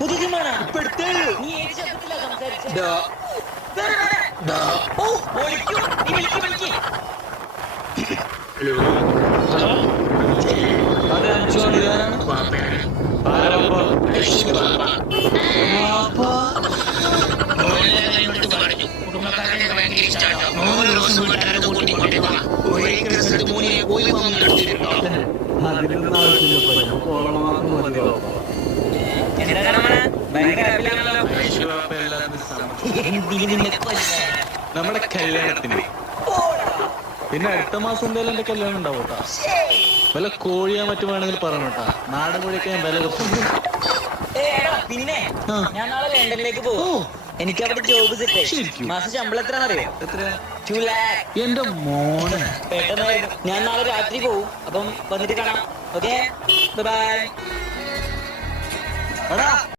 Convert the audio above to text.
പുതിയ സിനിമയാണ്. ഇപ്പൊ എടുത്തേ. നീ ഏത് ശബ്ദത്തിലാ സംസാരിച്ചത്? ഡാ. ഡാ. ഓ, വിളിക്കൂ. നീ വിളിക്ക്. ഹലോ. ഹലോ, അതെ അഞ്ചോണ്ട് ഞാനാണ്. ആരപ്പോ? കുടുംബക്കാരൊക്കെ ഭയങ്കര ഇഷ്ടമാട്ടോ. 3 ദിവസം വീട്ടുകാരൊക്കെ കൂട്ടി ഇങ്ങോട്ടേ പോകാം. ഒരേക്കർ സ്ഥലത്ത് 3 കോഴി ഫാം നടത്തിയിട്ടുണ്ടോ? അതിനൊന്നും ആവശ്യമില്ലപ്പോ, നമുക്ക് ഓളം മാത്രം മതിയോ? എന്താ കാണാ? ഭയങ്കര ഹാപ്പിയാണല്ലോ. നമ്മുടെ കല്യാണത്തിന്. പിന്നെ അടുത്ത മാസം എന്തായാലും എന്റെ കല്യാണം ഉണ്ടാവും കേട്ടാ. വല്ല കോഴിയാ മറ്റും വേണമെങ്കിൽ പറഞ്ഞു കേട്ടാ. നാടൻ കോഴിയൊക്കെ ഞാൻ വില കുറച്ചുണ്ട്. പിന്നെ ഞാൻ നാളെ ലണ്ടനിലേക്ക് പോകും. എനിക്ക് അവിടെ ജോബ് സെറ്റ്. ശരിക്കും? മാസം ശമ്പളം എത്രയാണെന്നറിയോ? എത്ര? 2 lakh. എന്റെ മോനെ. പെട്ടെന്ന് ഞാൻ നാളെ രാത്രി പോവും. അപ്പം വന്നിട്ട് കാണാം. Okay, bye. എടാ